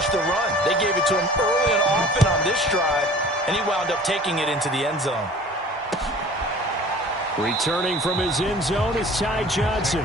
establish the run. They gave it to him early and often on this drive, and he wound up taking it into the end zone. Returning from his end zone is Ty Johnson.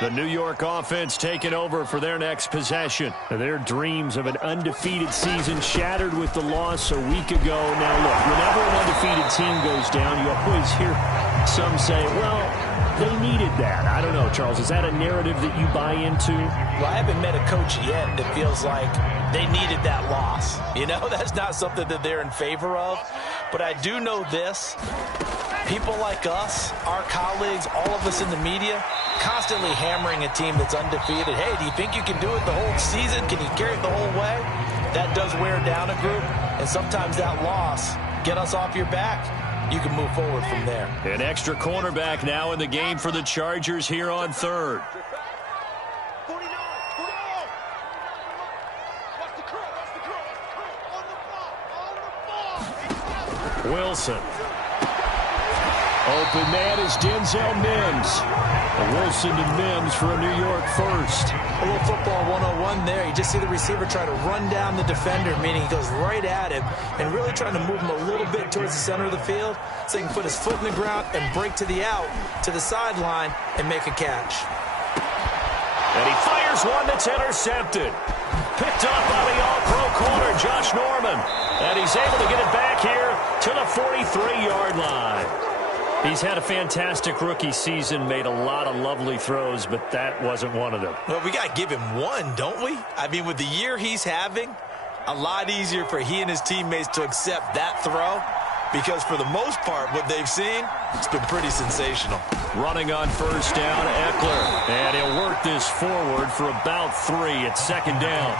The New York offense taking over for their next possession. Their dreams of an undefeated season shattered with the loss a week ago. Now, look, whenever an undefeated team goes down, you always hear some say, well, they needed that. I don't know, Charles. Is that a narrative that you buy into? Well, I haven't met a coach yet that feels like they needed that loss. You know, that's not something that they're in favor of. But I do know this. People like us, our colleagues, all of us in the media, constantly hammering a team that's undefeated. Hey, do you think you can do it the whole season? Can you carry it the whole way? That does wear down a group, and sometimes that loss get us off your back. You can move forward from there. An extra cornerback now in the game for the Chargers here on third. Wilson. Open man is Denzel Mims. Wilson to Mims for a New York first. A little football 101 there. You just see the receiver try to run down the defender, meaning he goes right at him and really trying to move him a little bit towards the center of the field so he can put his foot in the ground and break to the out, to the sideline, and make a catch. And he fires one that's intercepted. Picked up by the all-pro corner, Josh Norman. And he's able to get it back here to the 43-yard line. He's had a fantastic rookie season, made a lot of lovely throws, but that wasn't one of them. Well, we got to give him one, don't we? I mean, with the year he's having, a lot easier for he and his teammates to accept that throw because for the most part, what they've seen, it's been pretty sensational. Running on first down, Eckler. And he'll work this forward for about 3 at second down.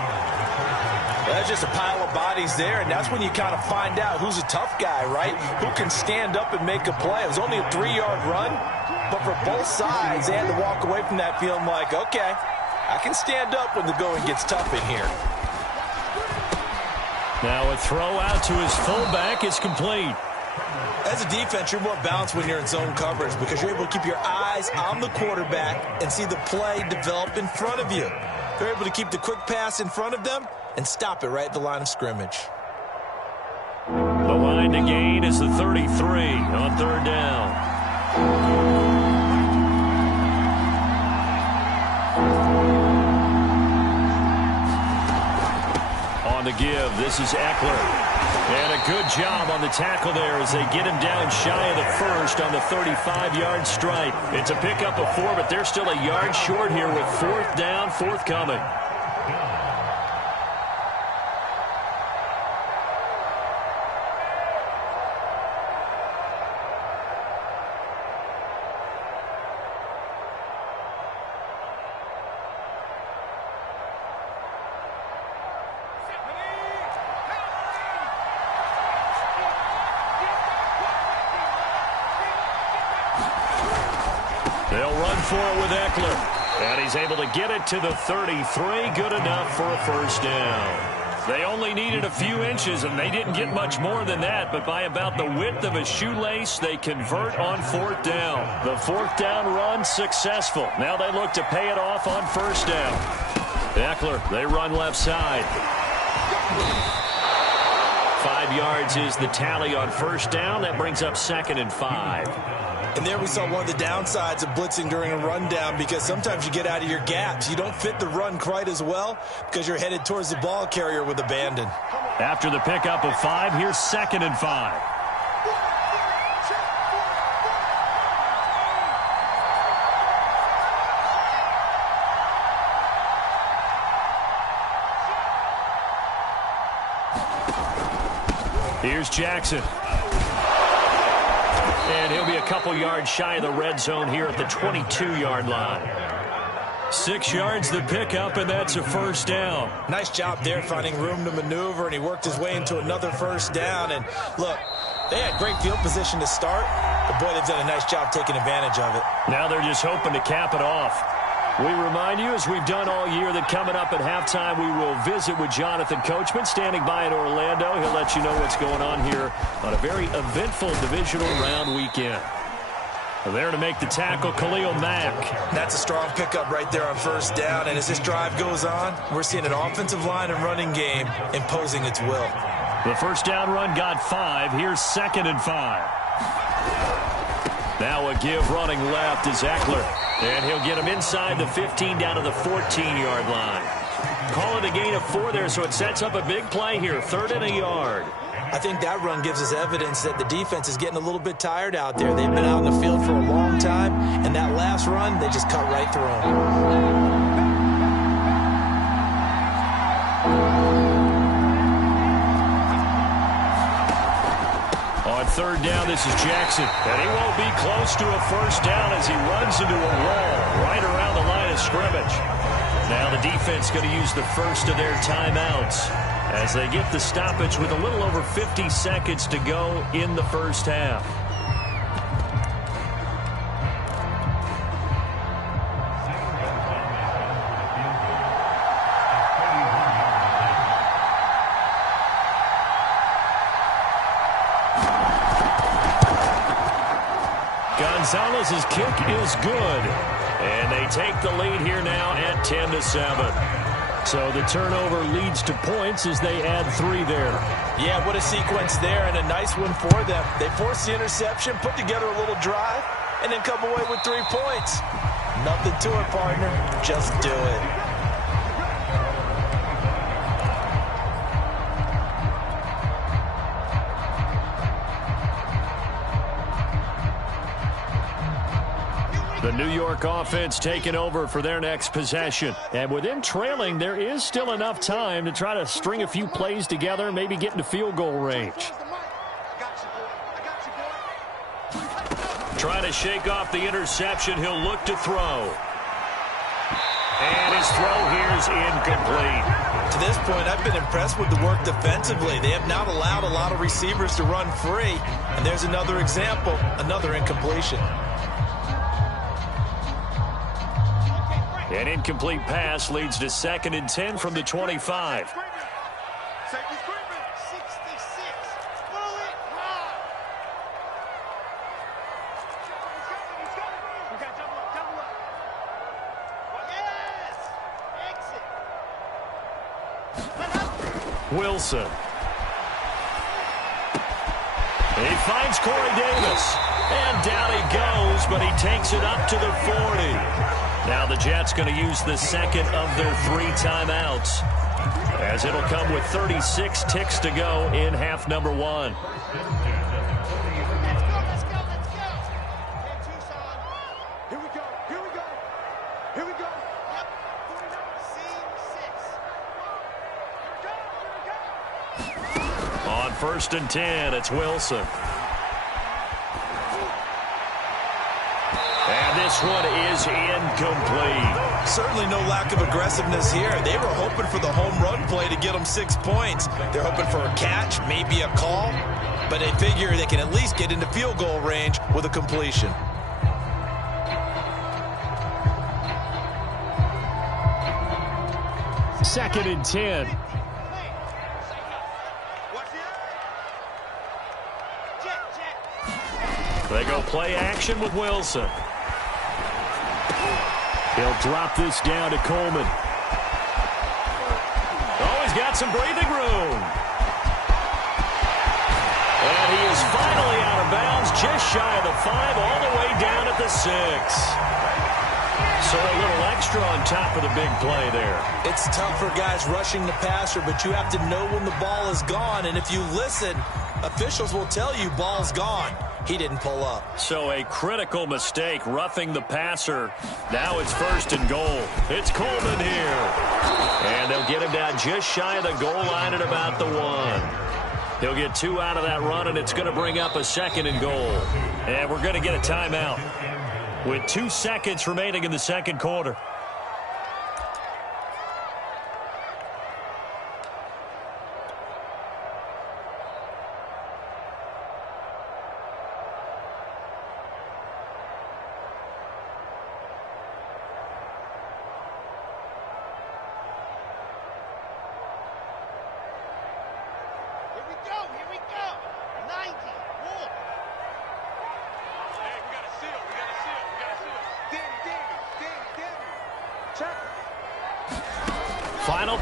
That's just a pile of bodies there, and that's when you kind of find out who's a tough guy, right? Who can stand up and make a play. It was only a 3-yard run, but for both sides, they had to walk away from that feeling like, okay, I can stand up when the going gets tough in here. Now a throw out to his fullback is complete. As a defense, you're more balanced when you're in zone coverage because you're able to keep your eyes on the quarterback and see the play develop in front of you. They're able to keep the quick pass in front of them and stop it right at the line of scrimmage. The line to gain is the 33 on third down. On the give, this is Eckler. And a good job on the tackle there as they get him down shy of the first on the 35-yard stripe. It's a pickup of 4, but they're still a yard short here with fourth down forthcoming. They'll run for it with Eckler. And he's able to get it to the 33. Good enough for a first down. They only needed a few inches, and they didn't get much more than that. But by about the width of a shoelace, they convert on fourth down. The fourth down run successful. Now they look to pay it off on first down. Eckler, they run left side. 5 yards is the tally on first down. That brings up 2nd and 5. And there we saw one of the downsides of blitzing during a rundown because sometimes you get out of your gaps. You don't fit the run quite as well because you're headed towards the ball carrier with abandon. After the pickup of 5, here's 2nd and 5. Here's Jackson. And he'll be a couple yards shy of the red zone here at the 22-yard line. 6 yards the pickup, and that's a first down. Nice job there finding room to maneuver, and he worked his way into another first down. And look, they had great field position to start, but boy, they've done a nice job taking advantage of it. Now they're just hoping to cap it off. We remind you, as we've done all year, that coming up at halftime, we will visit with Jonathan Coachman standing by in Orlando. He'll let you know what's going on here on a very eventful divisional round weekend. There to make the tackle, Khalil Mack. That's a strong pickup right there on first down. And as this drive goes on, we're seeing an offensive line and running game imposing its will. The first down run got 5. Here's 2nd and 5. Now a give running left is Eckler. And he'll get him inside the 15 down to the 14-yard line. Call it a gain of 4 there, so it sets up a big play here. 3rd and a yard. I think that run gives us evidence that the defense is getting a little bit tired out there. They've been out in the field for a long time, and that last run, they just cut right through them. On 3rd down, this is Jackson, and he won't be close to a first down as he runs into a wall right around the line of scrimmage. Now the defense going to use the first of their timeouts as they get the stoppage with a little over 50 seconds to go in the first half. Gonzalez's kick is good, and they take the lead here now at 10-7. So the turnover leads to points as they add 3 there. Yeah, what a sequence there, and a nice one for them. They force the interception, put together a little drive, and then come away with 3 points. Nothing to it, partner. Just do it. The New York offense taking over for their next possession. And with them trailing, there is still enough time to try to string a few plays together, maybe get into field goal range. Trying to shake off the interception. He'll look to throw. And his throw here is incomplete. To this point, I've been impressed with the work defensively. They have not allowed a lot of receivers to run free. And there's another example, another incompletion. An incomplete pass leads to 2nd and 10 from the 25. Wilson. He finds Corey Davis. And down he goes, but he takes it up to the 40. Now the Jets going to use the 2nd of their 3 timeouts, as it'll come with 36 ticks to go in half number 1. Let's go. Here we go. Yep. 46. On 1st and 10, it's Wilson. And this one is incomplete. Certainly no lack of aggressiveness here. They were hoping for the home run play to get them 6 points. They're hoping for a catch, maybe a call, but they figure they can at least get into field goal range with a completion. Second and 10. They go play action with Wilson. He'll drop this down to Coleman. Oh, he's got some breathing room. And he is finally out of bounds, just shy of the 5, all the way down at the 6. So a little extra on top of the big play there. It's tough for guys rushing the passer, but you have to know when the ball is gone. And if you listen, officials will tell you ball's gone. He didn't pull up. So a critical mistake, roughing the passer. Now it's 1st and goal. It's Coleman here. And they'll get him down just shy of the goal line at about the 1. He'll get 2 out of that run, and it's going to bring up a 2nd and goal. And we're going to get a timeout with 2 seconds remaining in the 2nd quarter.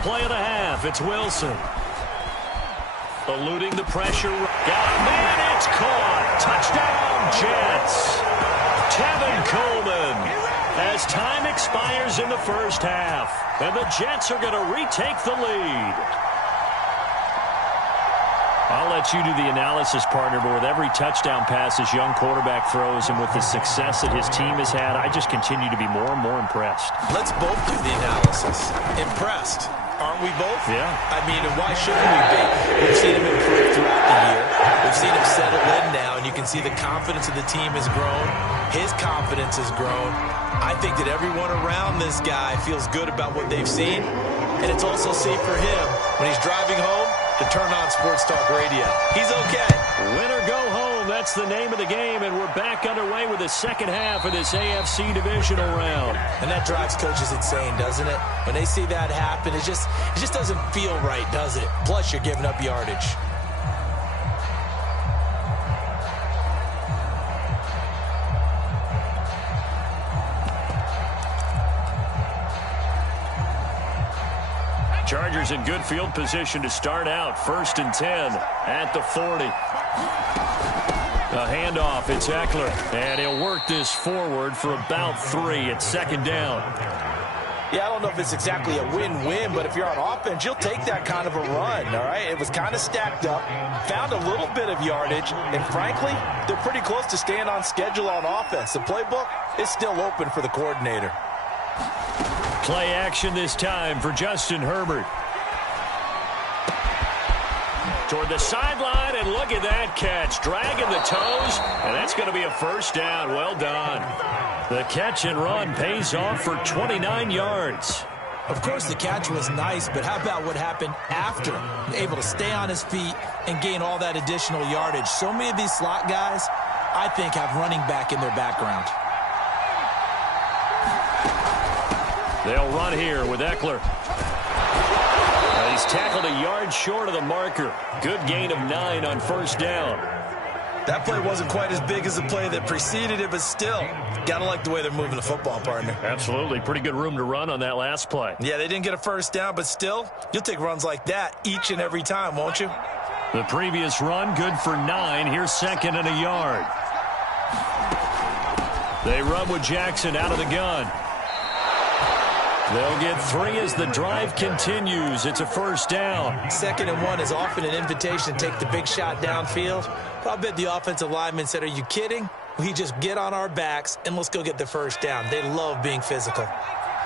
play of the half. It's Wilson. Eluding the pressure. Got a man. It's caught. Touchdown, Jets. Tevin Coleman. As time expires in the first half. And the Jets are going to retake the lead. I'll let you do the analysis, partner, but with every touchdown pass this young quarterback throws and with the success that his team has had, I just continue to be more and more impressed. Let's both do the analysis. Impressed. Aren't we both? Yeah. I mean, and why shouldn't we be? We've seen him improve throughout the year. We've seen him settle in now, and you can see the confidence of the team has grown. His confidence has grown. I think that everyone around this guy feels good about what they've seen, and it's also safe for him when he's driving home to turn on Sports Talk Radio. He's okay. Win or go home, that's the name of the game, and we're back underway with the second half of this AFC divisional round. And that drives coaches insane, doesn't it? When they see that happen, it just doesn't feel right, does it? Plus, you're giving up yardage. Chargers in good field position to start out. 1st and 10 at the 40. A handoff. It's Eckler. And he'll work this forward for about 3. It's 2nd down. Yeah, I don't know if it's exactly a win-win, but if you're on offense, you'll take that kind of a run, all right? It was kind of stacked up, found a little bit of yardage, and frankly, they're pretty close to staying on schedule on offense. The playbook is still open for the coordinator. Play action this time for Justin Herbert. Toward the sideline, and look at that catch. Dragging the toes, and that's going to be a 1st down. Well done. The catch and run pays off for 29 yards. Of course, the catch was nice, but how about what happened after? Able to stay on his feet and gain all that additional yardage. So many of these slot guys, I think, have running back in their background. They'll run here with Eckler. He's tackled a yard short of the marker. Good gain of 9 on 1st down. That play wasn't quite as big as the play that preceded it, but still, gotta like the way they're moving the football, partner. Absolutely. Pretty good room to run on that last play. Yeah, they didn't get a 1st down, but still, you'll take runs like that each and every time, won't you? The previous run, good for 9. Here's 2nd and a yard. They run with Jackson out of the gun. They'll get 3 as the drive continues. It's a 1st down. 2nd and 1 is often an invitation to take the big shot downfield. But I bet the offensive lineman said, are you kidding? We just get on our backs and let's go get the 1st down. They love being physical.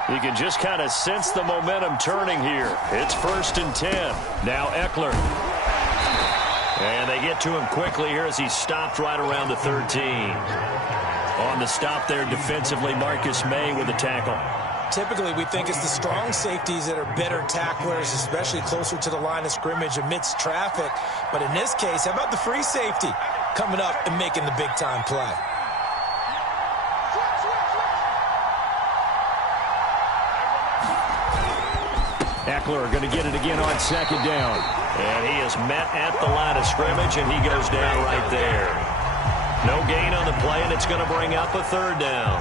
You can just kind of sense the momentum turning here. It's 1st and 10. Now Eckler. And they get to him quickly here as he's stopped right around the 13. On the stop there defensively, Marcus May with the tackle. Typically, we think it's the strong safeties that are better tacklers, especially closer to the line of scrimmage amidst traffic. But in this case, how about the free safety coming up and making the big-time play? Eckler going to get it again on 2nd down. And he is met at the line of scrimmage, and he goes down right there. No gain on the play, and it's going to bring up a 3rd down.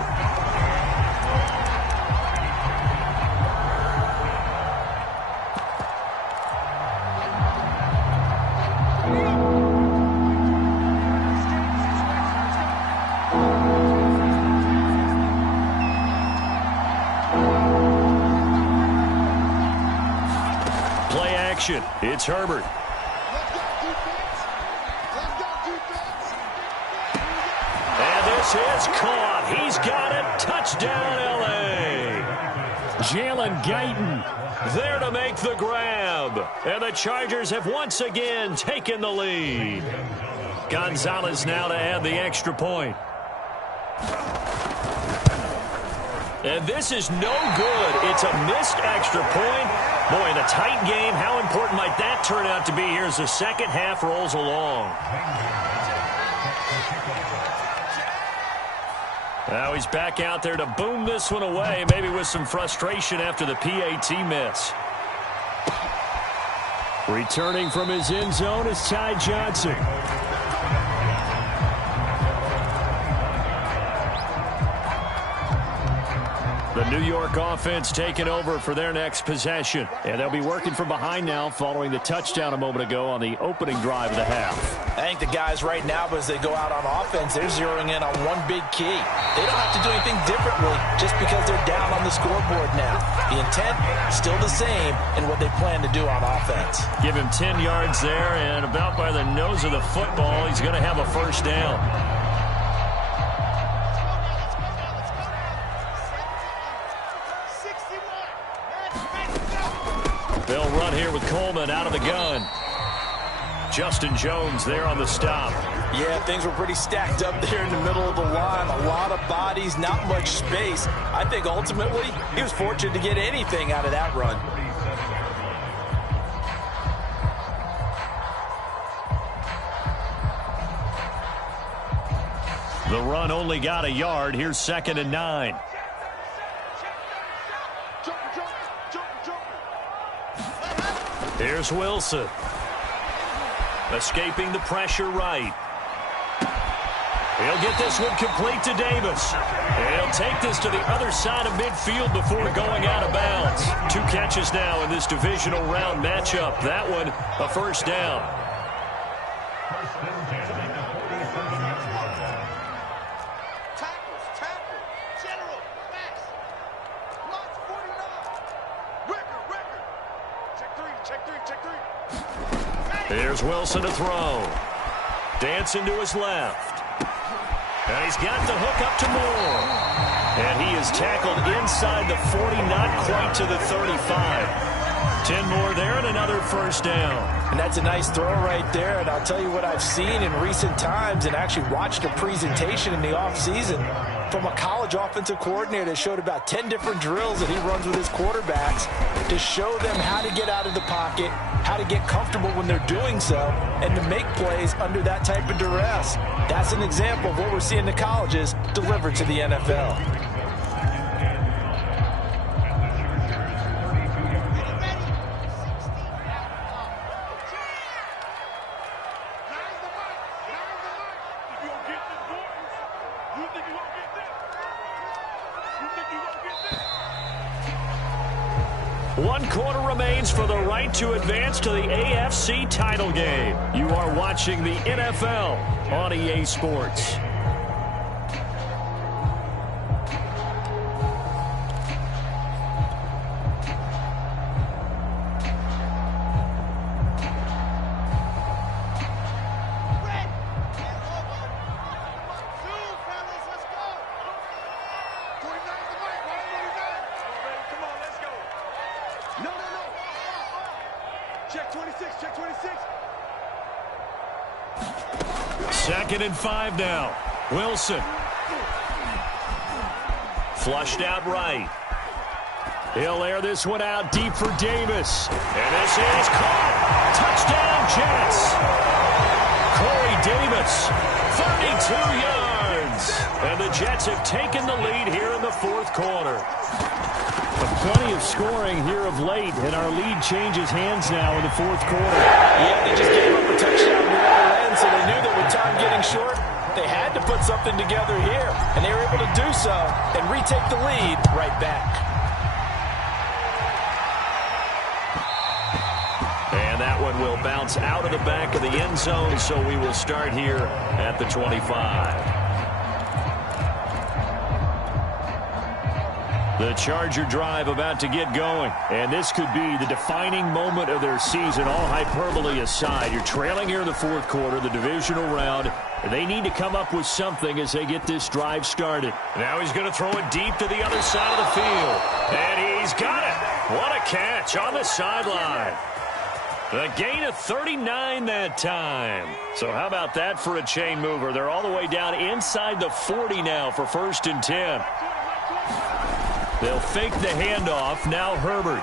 It's Herbert. And this is caught. He's got it. Touchdown, L.A. Jalen Guyton there to make the grab. And the Chargers have once again taken the lead. Gonzalez now to add the extra point. And this is no good. It's a missed extra point. Boy, in a tight game, how important might that turn out to be here as the second half rolls along? Now he's back out there to boom this one away, maybe with some frustration after the PAT miss. Returning from his end zone is Ty Johnson. The New York offense taking over for their next possession. And they'll be working from behind now following the touchdown a moment ago on the opening drive of the half. I think the guys right now, as they go out on offense, they're zeroing in on one big key. They don't have to do anything differently just because they're down on the scoreboard now. The intent, still the same in what they plan to do on offense. Give him 10 yards there, and about by the nose of the football, he's going to have a first down. They'll run here with Coleman out of the gun. Justin Jones there on the stop. Yeah, things were pretty stacked up there in the middle of the line. A lot of bodies, not much space. I think ultimately he was fortunate to get anything out of that run. The run only got a yard. Here's 2nd and 9. Here's Wilson. Escaping the pressure right. He'll get this one complete to Davis. He'll take this to the other side of midfield before going out of bounds. 2 catches now in this divisional round matchup. That one, a first down. Here's Wilson to throw. Dancing to his left. And he's got the hook up to Moore. And he is tackled inside the 40, not quite to the 35. 10 more there and another first down. And that's a nice throw right there. And I'll tell you what I've seen in recent times and actually watched a presentation in the offseason from a college offensive coordinator that showed about 10 different drills that he runs with his quarterbacks to show them how to get out of the pocket, how to get comfortable when they're doing so, and to make plays under that type of duress. That's an example of what we're seeing the colleges delivered to the NFL. One quarter remains for the right to advance to the AFC title game. You are watching the NFL on EA Sports. Second and 5 now. Wilson. Flushed out right. He'll air this one out deep for Davis. And this is caught. Touchdown, Jets. Corey Davis, 32 yards. And the Jets have taken the lead here in the fourth quarter. Plenty of scoring here of late, and our lead changes hands now in the fourth quarter. Yeah, they just gave up a touchdown to the other end, so they knew that with time getting short, they had to put something together here, and they were able to do so and retake the lead right back. And that one will bounce out of the back of the end zone, so we will start here at the 25. The Charger drive about to get going, and this could be the defining moment of their season, all hyperbole aside. You're trailing here in the fourth quarter, the divisional round, and they need to come up with something as they get this drive started. Now he's going to throw it deep to the other side of the field, and he's got it. What a catch on the sideline. A gain of 39 that time. So how about that for a chain mover? They're all the way down inside the 40 now for 1st and 10. They'll fake the handoff. Now Herbert.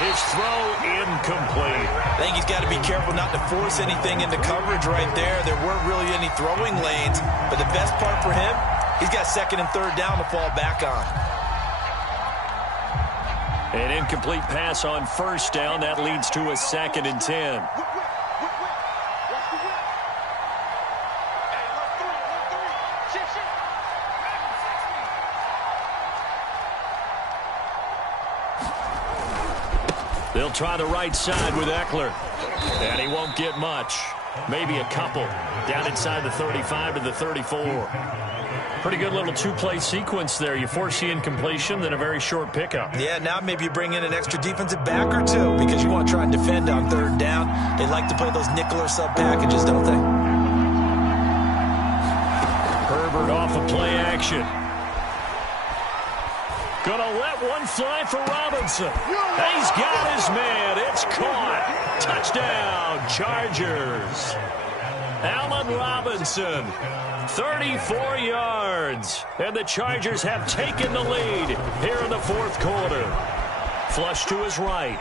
His throw incomplete. I think he's got to be careful not to force anything into coverage right there. There weren't really any throwing lanes. But the best part for him, he's got 2nd and 3rd down to fall back on. An incomplete pass on 1st down. That leads to a 2nd and 10. try the right side with Eckler. And he won't get much. Maybe a couple. Down inside the 35 to the 34. Pretty good little two-play sequence there. You force the incompletion, then a very short pickup. Yeah, now maybe you bring in an extra defensive back or two because you want to try and defend on third down. They like to play those nickel or sub packages, don't they? Herbert off of play action. Gonna let one fly for Robinson. He's got his man. It's caught. Touchdown, Chargers. Allen Robinson, 34 yards. And the Chargers have taken the lead here in the fourth quarter. Flush to his right.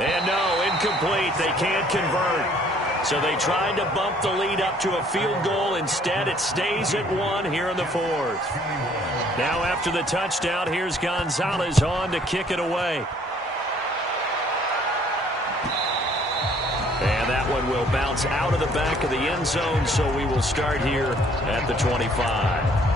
And no, incomplete. They can't convert. So they tried to bump the lead up to a field goal. Instead, it stays at 1 here in the fourth. Now after the touchdown, here's Gonzalez on to kick it away. And that one will bounce out of the back of the end zone, so we will start here at the 25.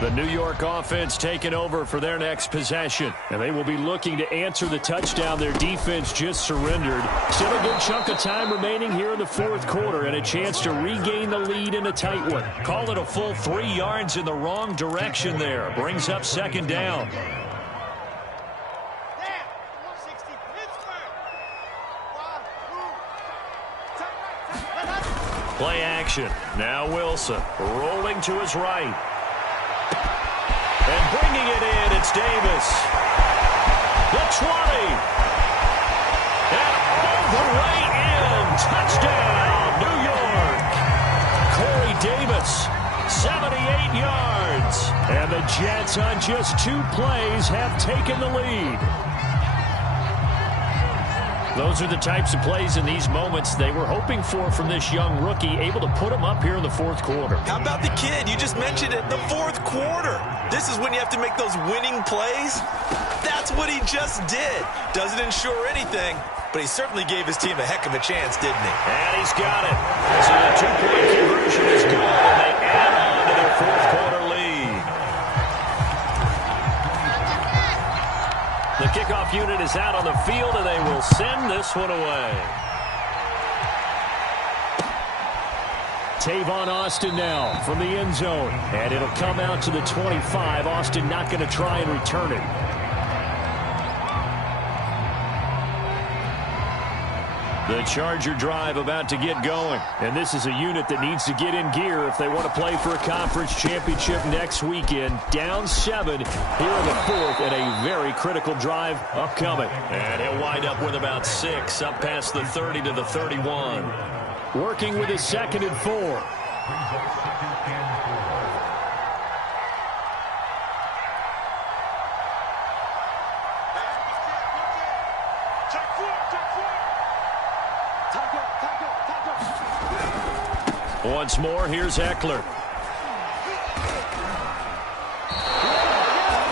The New York offense taking over for their next possession. And they will be looking to answer the touchdown their defense just surrendered. Still a good chunk of time remaining here in the fourth quarter and a chance to regain the lead in a tight one. Call it a full 3 yards in the wrong direction there. Brings up second down. Play action. Now Wilson rolling to his right. And bringing it in, it's Davis. The 20. And all the way in. Touchdown, New York. Corey Davis, 78 yards. And the Jets on just 2 plays have taken the lead. Those are the types of plays in these moments they were hoping for from this young rookie, able to put him up here in the fourth quarter. How about the kid? You just mentioned it, the fourth quarter. This is when you have to make those winning plays. That's what he just did. Doesn't ensure anything, but he certainly gave his team a heck of a chance, didn't he? And he's got it. So the 2-point conversion is good, and they add on to their fourth quarter lead. The kickoff unit is out on the field, and they will send this one away. Tavon Austin now from the end zone. And it'll come out to the 25. Austin not going to try and return it. The Charger drive about to get going. And this is a unit that needs to get in gear if they want to play for a conference championship next weekend. Down 7 here in the fourth, and a very critical drive upcoming. And he'll wind up with about 6 up past the 30 to the 31. Working with his 2nd and 4. Once more, here's Eckler.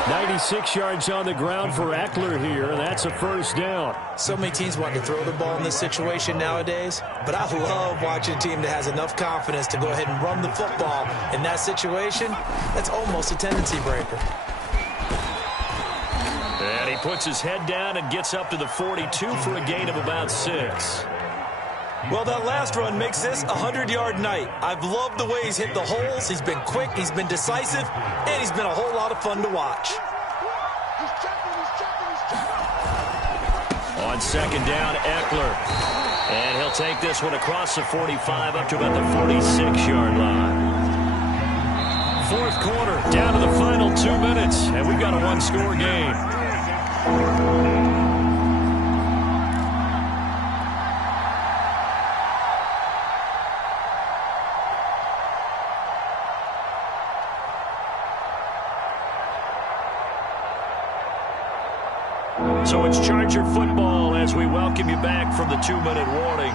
96 yards on the ground for Eckler here. That's a first down. So many teams want to throw the ball in this situation nowadays, but I love watching a team that has enough confidence to go ahead and run the football in that situation. That's almost a tendency breaker. And he puts his head down and gets up to the 42 for a gain of about 6. Well, that last run makes this a 100-yard night. I've loved the way he's hit the holes. He's been quick, he's been decisive, and he's been a whole lot of fun to watch. On second down, Eckler. And he'll take this one across the 45 up to about the 46-yard line. Fourth quarter, down to the final 2 minutes, and we've got a one-score game. So it's Charger football as we welcome you back from the 2-minute warning.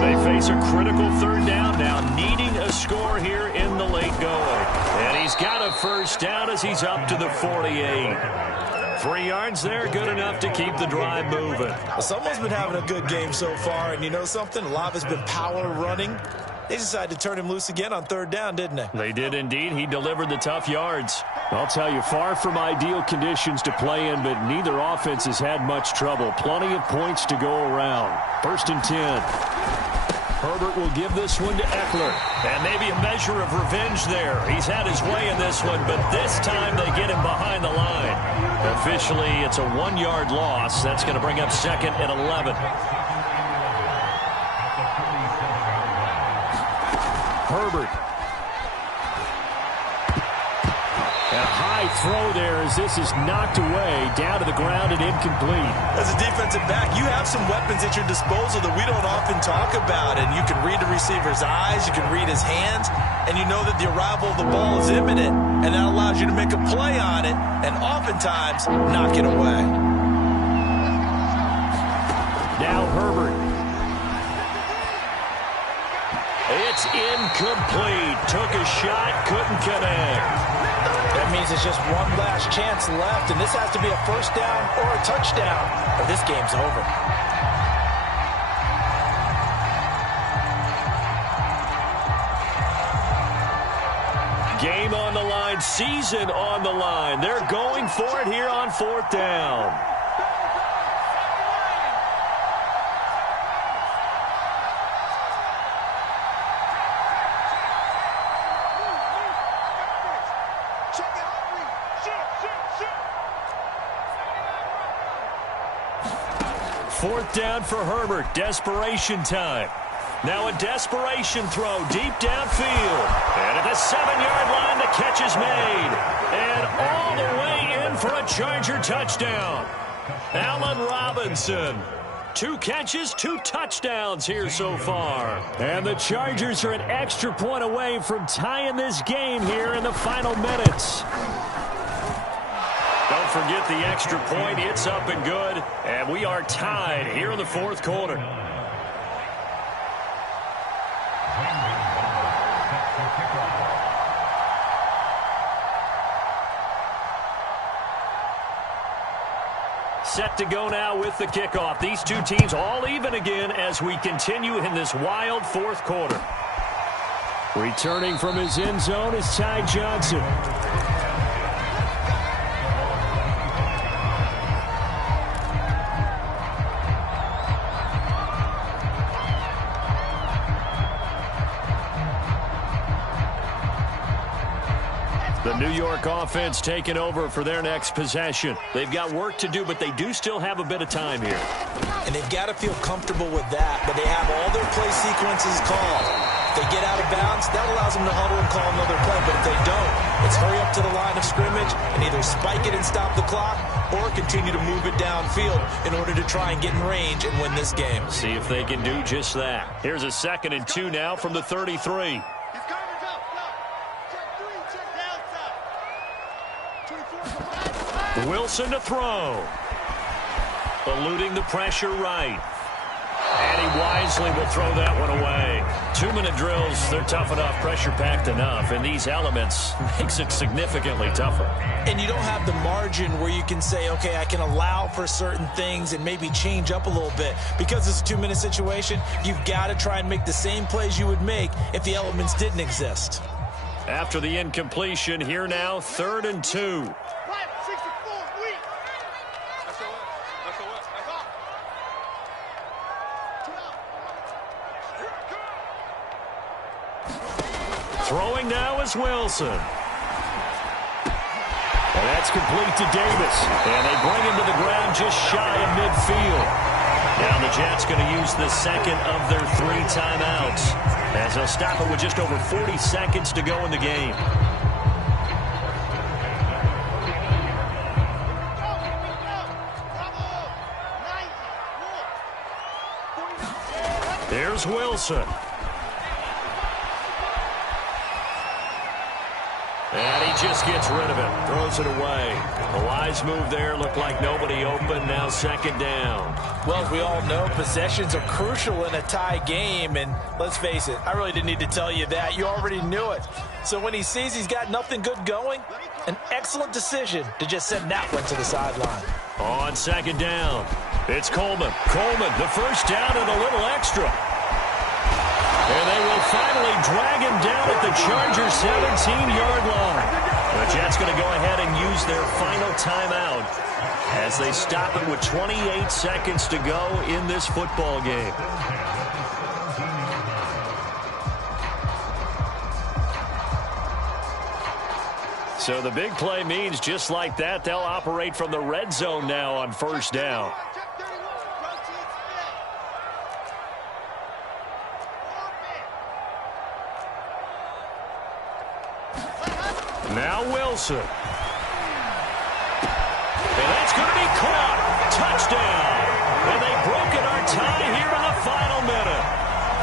They face a critical third down now, needing a score here in the late going. And he's got a first down as he's up to the 48. 3 yards there, good enough to keep the drive moving. Well, someone's been having a good game so far, and you know something? A lot of it's been power running. They decided to turn him loose again on third down, didn't they? They did indeed. He delivered the tough yards. I'll tell you, far from ideal conditions to play in, but neither offense has had much trouble. Plenty of points to go around. 1st and 10. Herbert will give this one to Eckler. And maybe a measure of revenge there. He's had his way in this one, but this time they get him behind the line. Officially, it's a 1-yard loss. That's going to bring up 2nd and 11. Herbert. And a high throw there as this is knocked away, down to the ground and incomplete. As a defensive back, you have some weapons at your disposal that we don't often talk about. And you can read the receiver's eyes, you can read his hands, and you know that the arrival of the ball is imminent. And that allows you to make a play on it and oftentimes knock it away. Now Herbert. It's incomplete. Took a shot, couldn't connect. That means it's just one last chance left, and this has to be a 1st down or a touchdown, or this game's over. Game on the line, season on the line. They're going for it here on 4th down. Fourth down for Herbert. Desperation time. Now a desperation throw deep downfield. And at the 7-yard line, the catch is made. And all the way in for a Charger touchdown. Allen Robinson. 2 catches, 2 touchdowns here so far. And the Chargers are an extra point away from tying this game here in the final minutes. Don't forget the extra point. It's up and good. And we are tied here in the 4th quarter. Set to go now with the kickoff. These two teams all even again as we continue in this wild 4th quarter. Returning from his end zone is Ty Johnson. The New York offense taking over for their next possession. They've got work to do, but they do still have a bit of time here. And they've got to feel comfortable with that, but they have all their play sequences called. If they get out of bounds, that allows them to huddle and call another play. But if they don't, it's hurry up to the line of scrimmage and either spike it and stop the clock or continue to move it downfield in order to try and get in range and win this game. See if they can do just that. Here's a 2nd and 2 now from the 33. Wilson to throw. Eluding the pressure right. And he wisely will throw that one away. 2-minute drills, they're tough enough, pressure-packed enough, and these elements makes it significantly tougher. And you don't have the margin where you can say, okay, I can allow for certain things and maybe change up a little bit. Because it's a 2-minute situation, you've got to try and make the same plays you would make if the elements didn't exist. After the incompletion, here now, 3rd and 2. Throwing now is Wilson. And that's complete to Davis. And they bring him to the ground just shy of midfield. Now the Jets going to use the 2nd of their 3 timeouts, as they'll stop it with just over 40 seconds to go in the game. There's Wilson. And he just gets rid of it. Throws it away. A wise move there. Looked like nobody open. Now 2nd down. Well, as we all know, possessions are crucial in a tie game. And let's face it, I really didn't need to tell you that. You already knew it. So when he sees he's got nothing good going, an excellent decision to just send that one to the sideline. On 2nd down, it's Coleman. Coleman, the 1st down and a little extra. And they will finally drag him down at the Chargers' 17-yard line. The Jets going to go ahead and use their final timeout as they stop it with 28 seconds to go in this football game. So the big play means just like that, they'll operate from the red zone now on first down. Now Wilson. And that's going to be caught. Touchdown. And they've broken our tie here in the final minute.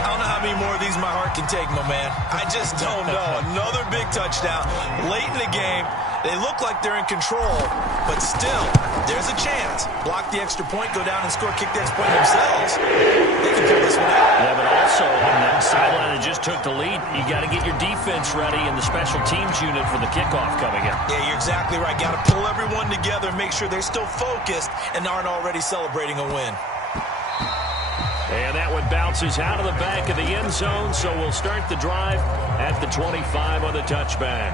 I don't know how many more of these my heart can take, my man. I just don't know. Another big touchdown late in the game. They look like they're in control, but still, there's a chance. Block the extra point, go down and score, kick the extra point themselves. They can pull this one out. Yeah, but also on that sideline that just took the lead, you got to get your defense ready in the special teams unit for the kickoff coming in. Yeah, you're exactly right. Got to pull everyone together and make sure they're still focused and aren't already celebrating a win. And that one bounces out of the back of the end zone, so we'll start the drive at the 25 on the touchback.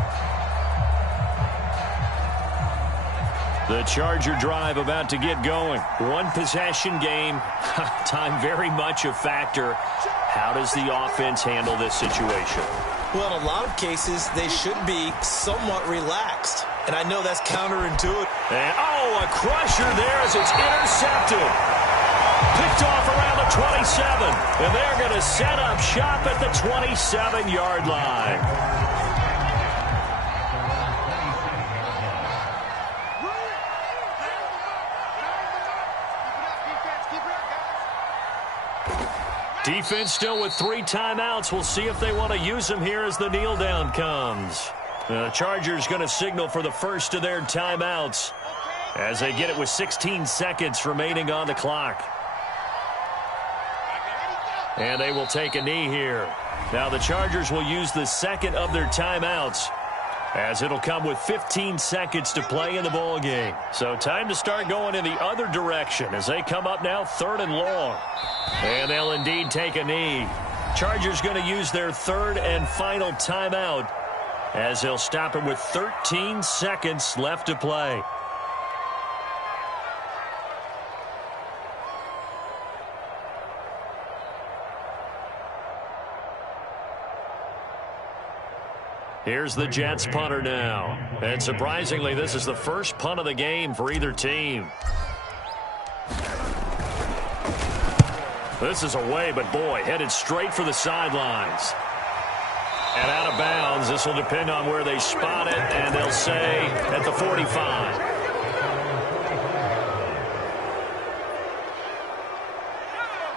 The Charger drive about to get going. One possession game. Time very much a factor. How does the offense handle this situation? Well, in a lot of cases, they should be somewhat relaxed. And I know that's counterintuitive. And, a crusher there as it's intercepted. Picked off around the 27. And they're going to set up shop at the 27-yard line. Defense still with 3 timeouts. We'll see if they want to use them here as the kneel down comes. The Chargers going to signal for the first of their timeouts as they get it with 16 seconds remaining on the clock. And they will take a knee here. Now the Chargers will use the second of their timeouts as it'll come with 15 seconds to play in the ball game. So time to start going in the other direction as they come up now 3rd and long. And they'll indeed take a knee. Chargers going to use their 3rd and final timeout as they'll stop it with 13 seconds left to play. Here's the Jets punter now. And surprisingly, this is the first punt of the game for either team. This is away, but boy, headed straight for the sidelines. And out of bounds, this will depend on where they spot it, and they'll say at the 45.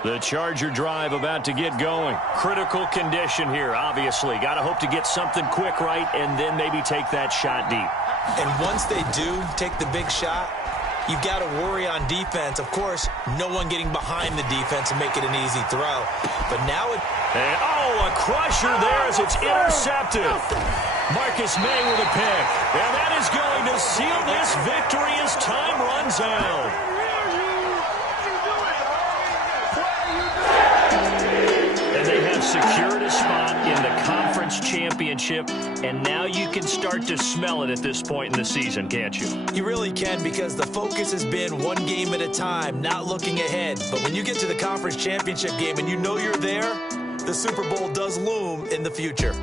The Charger drive about to get going. Critical condition here, obviously. Got to hope to get something quick right and then maybe take that shot deep. And once they do take the big shot, you've got to worry on defense. Of course, no one getting behind the defense and make it an easy throw. But now it... And, a crusher there as it's intercepted. Marcus May with a pick. And that is going to seal this victory as time runs out. Secured a spot in the conference championship, and now you can start to smell it at this point in the season, can't you? You really can, because the focus has been one game at a time, not looking ahead. But when you get to the conference championship game and you know you're there, the Super Bowl does loom in the future.